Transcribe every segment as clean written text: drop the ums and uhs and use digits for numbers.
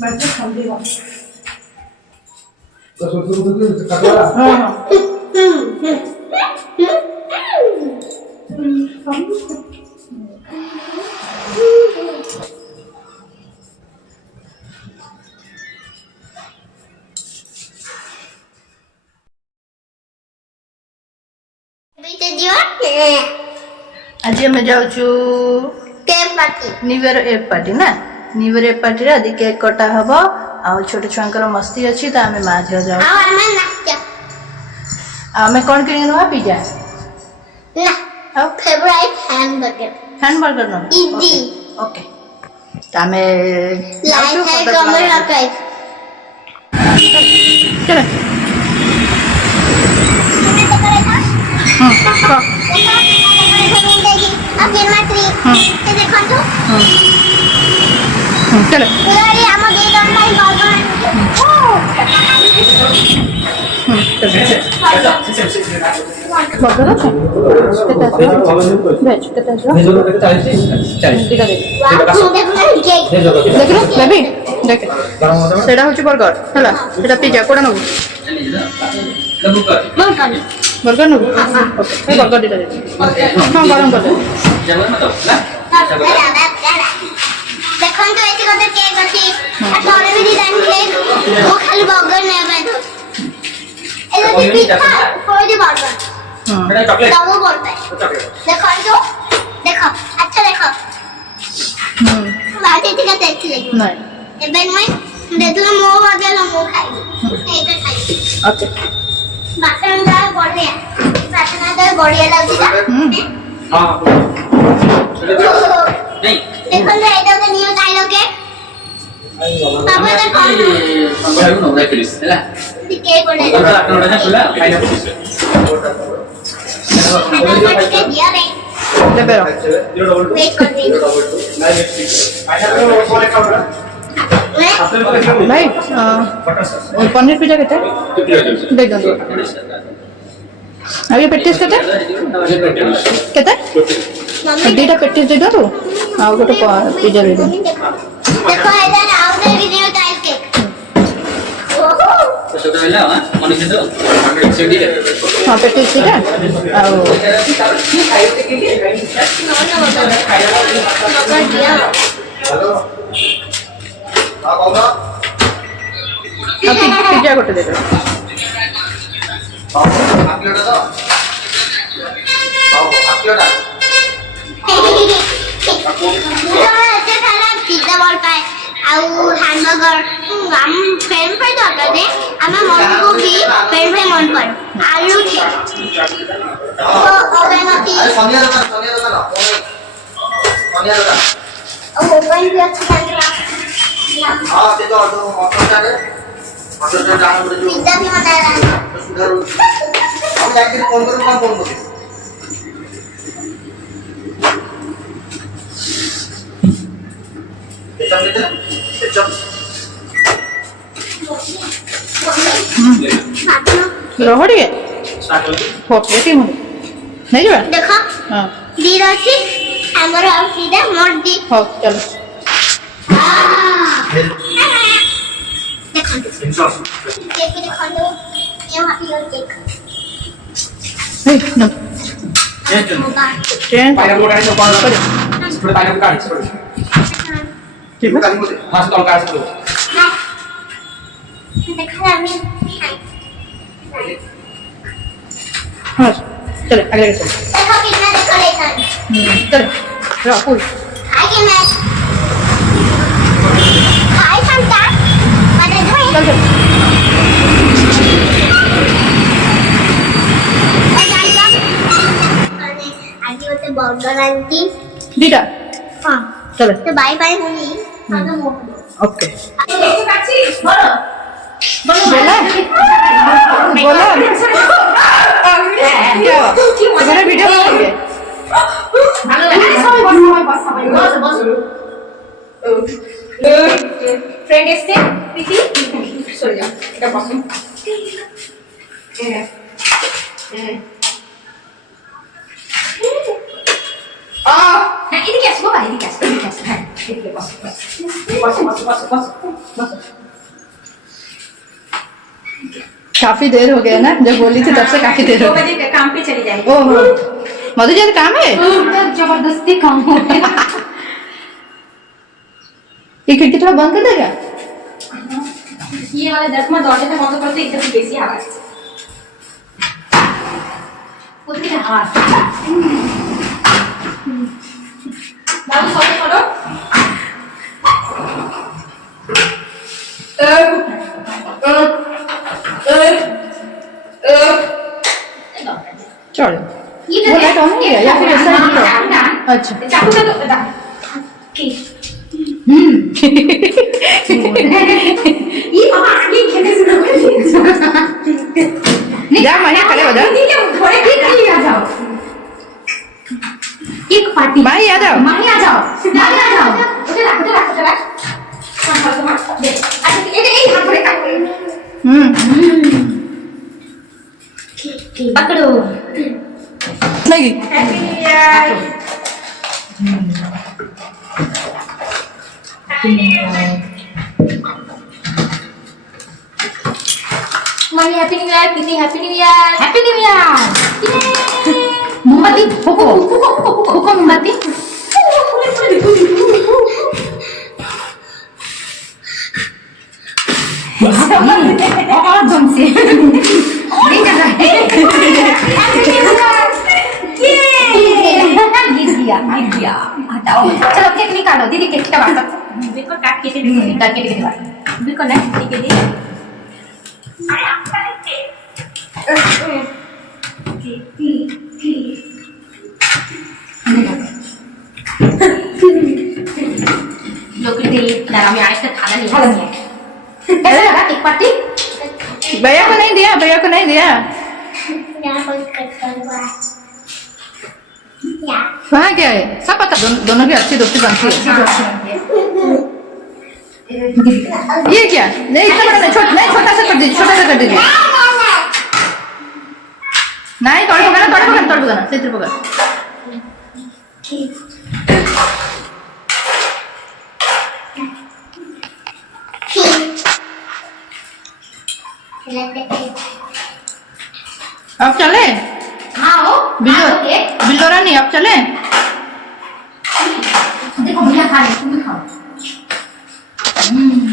বাজে খালি দাও তো ছোট ছোট কাটলা হ্যাঁ आज आम जाऊँ न्यू इयर एफ पार्टी ना न्यू इयर एफ पार्टी आदि केक कटा हम आ छोट छुआंकर मस्ती अच्छी तो आम माँ झील जाऊ आम कौन कि पिज्जा हैमबर्गर ओके तो आम चलो चलो बर्गर अच्छा वेज देख लो बेबी देख सेटा होची बर्गर हला सेटा पिज्जा कोडा नबु बर्गर नबु ओके बर्गर दिटा दे हां गरम कर दे देखन तो एती कते केक अछि आ तोरे भी डिजाइन केक वो खाली बर्गर ने बे ए जो पिज्जा कोई दी बर्गर मेरा चॉकलेट वो बोलता है देखो तो देखो अच्छा देखो बात एती कते अच्छी लगी नहीं ए बेन में देखो मो बदल मो खाई एटा खाई ओके बासन दा बढ़िया बासन दा बढ़िया लागि ना हां नहीं देखो तो एटा तो न्यू डायलॉग है बाबा का कौन संभाळू न उडा प्लीज हैला केक बना आता आठवडा खुला खायला प्लीज के दिया रे ले बेरो वेट कर रही हूं भाई पनीर पिज्जा केते दे दो अभी पेटिस केते केते दीटा पेटिस दे दो तू आ गोटे पिज्जा दे दो देखो इधर आओ दे वीडियो टाइप केक तो छोटा हैला हां मनीष दो 160 दे हां पेटिस दीटा आ हेलो हां बाबा पिज्जा गोटे दे दो हां आकलोटा दो हां आकलोटा अच्छा खाना पिज्जा बोल पाए आउ हैमबर्गर हम फ्रेंच फ्राई दरकार दे हम मन को भी फ्रेंच फ्राई मन पर आलू थे तो ओवन अति सोनिया दो ओवन भी अच्छा लगा हां ते तो मटन जाना पड़े जो पिज्जा भी मजा आया सुधार हम जाके फोन करूं काम फोन करूं केचप रोहड़ी है स्टार्ट हो फोटो टीम नहीं जरा देखो हां दी रसी हमर और सीधा मोड़ दी हो चलो देखो केक देखो ये हैप्पी केक ए नो टेन पाइनएप्पल काट दो पानी थोड़ा पाइनएप्पल काट छोड़ ठीक है हां से काट दो देखो हमें हां चलो अगले चलो देखो कितना डेकोरेशन चलो राहुल आगे मैं हाय संता मैंने जो चल चल आगे होते बर्गर आंटी दीटा हां चलो तो बाय बाय होनी हां तो मोड़ दो ओके बोलो बोला बोला क्या तुम्हारा वीडियो बनाएंगे फ्रेंड एस्टे प्रीति सॉरी जा এটা বসো হ্যাঁ এদিকে আসো বাবা এদিকে আসো হ্যাঁ এদিকে বসো काफी देर हो गया ना, जब बोली थी तब से काफी देर हो गई। 2 बजे काम पे चली जाएगी। ओहो मधु जी काम है, जबरदस्ती काम हो गया। ये खिड़की थोड़ा बंद कर देगा। ये वाले 10वां दरवाजा बंद करते एकदम बेसी आवाज उसकी आवाज बाबू सॉरी करो। चलो ये वो लाइट ऑन हो गया या फिर ऐसा ही है? अच्छा चाकू से तो की ये मामा आगे खेलने से जा माही खड़े हो जा, थोड़े ठीक आ जाओ। एक पार्टी माही आ जाओ, माही आ जाओ, माही आ जाओ। उधर रख दे। अच्छा ये हाथ थोड़े काट पकड़ो नहीं happy new year. Mummy happy new year, Preeti happy new year. Happy new year. मोमबत्ती फूको फूको फूको फूको मोमबत्ती। और जम से नहीं कर रहा है। गिर गया हटाओ। चलो केक निकालो दीदी, केक का बात बिल्कुल काट के दे, काट के दे बिल्कुल ना ठीक है दीदी। लोकरी दे दारा में आए तो खाना नहीं है। कैसा लगा केक पार्टी? भैया को नहीं दिया, भैया को नहीं दिया। वहाँ क्या है सब पता, दोनों की अच्छी दोस्ती बनती है। ये क्या नहीं, इतना बड़ा नहीं, छोटा सा कर दीजिए, छोटा सा कर दीजिए। नहीं तोड़ पकड़ना सिर्फ पकड़। अब चले? आओ बिल्लोरा नहीं, अब चले? देखो भैया खा ले, तुम भी खाओ।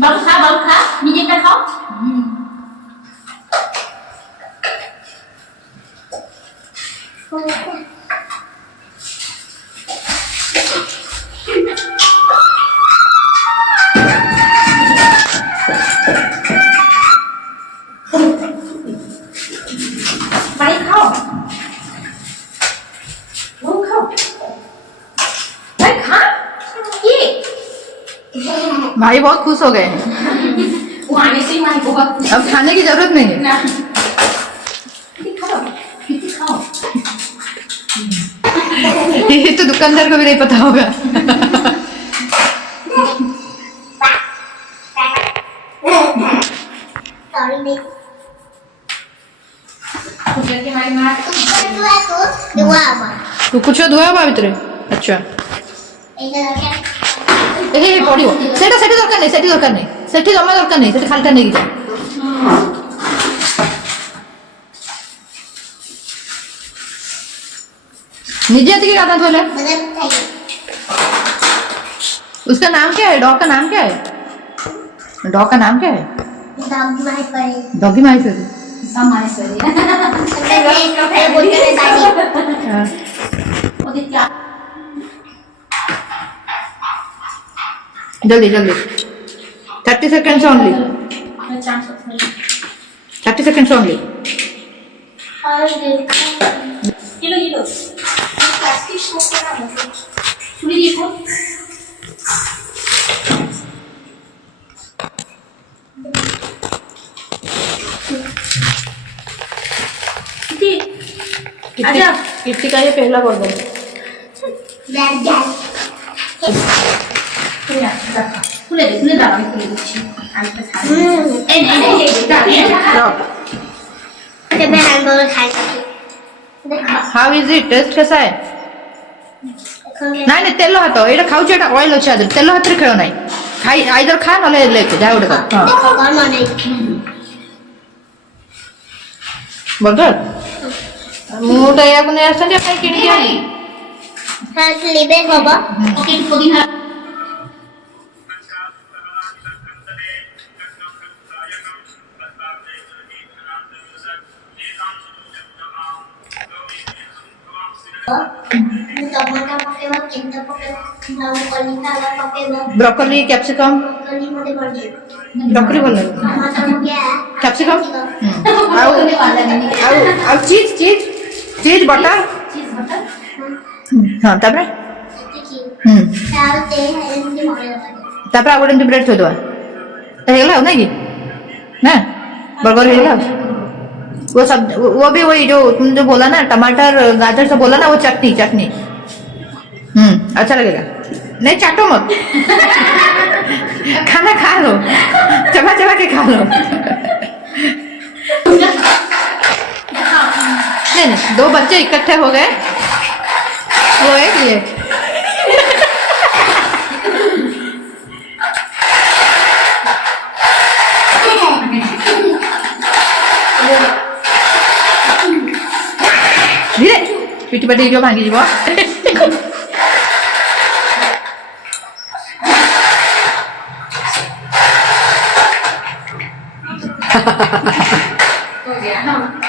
बाबू खा नीचे का खाओ। भाई खाओ, वो खाओ भाई, खा ये। भाई बहुत खुश हो गए हैं, वो आने से ही भाई बहुत खुश। अब खाने की जरूरत नहीं है। ना खाओ खाओ। ये तो दुकानदार को भी नहीं पता होगा। तू कुछ धुआ बा भितर? अच्छा ए पड़ियो सेटा सेठी दरकार नहीं, सेठी दरकार नहीं, सेठी जमा दरकार नहीं, सेठी खालटा नहीं जा। निजे आती के गाता बोले। उसका नाम क्या है? डॉग का नाम क्या है? डॉग का नाम क्या है? डॉगी माहेश्वरी। जल्दी 30 seconds only, 30 seconds only। Kilo plastic show करा सुनी देखो। आजा कृतिका ये पहला बोल दो। खुले दावा में खुले दिच्छी हाउ इज इट? टेस्ट कैसा है? नहीं तेल हाथ ये खाऊ ऑयल अच्छे तेल हाथ खेल ना खाई आइदर खा नले लेके जा उड़े कर हां देखो कौन माने बर्गर मुटा या कोने आसते खाई किन के आई हां लिबे बाबा ओके पुदीना टमाटर पकेवा चिंता पकेवा ब्रोकोली काला पकेवा ब्रोकोली कैप्सिकम ब्रोकोली मध्ये भरले ब्रोकोली बोल टमाटर क्या कैप्सिकम आउ आउ चीज चीज चीज बटर चीज बटर हां तबरे चालते हैं इनके मॉडल तबरे आ गोटे ब्रेड थोइ दवा हेला ना कि ना बर्गर हेला वो सब वो भी वही जो तुम जो बोला ना टमाटर गाजर से बोला ना वो चटनी चटनी अच्छा लगेगा नहीं चाटो मत खाना खा लो चबा चबा के खा लो नहीं नहीं दो बच्चे इकट्ठे हो गए वो एक ये धीरे पिटी पटी जो भांगी जीव हो गया ना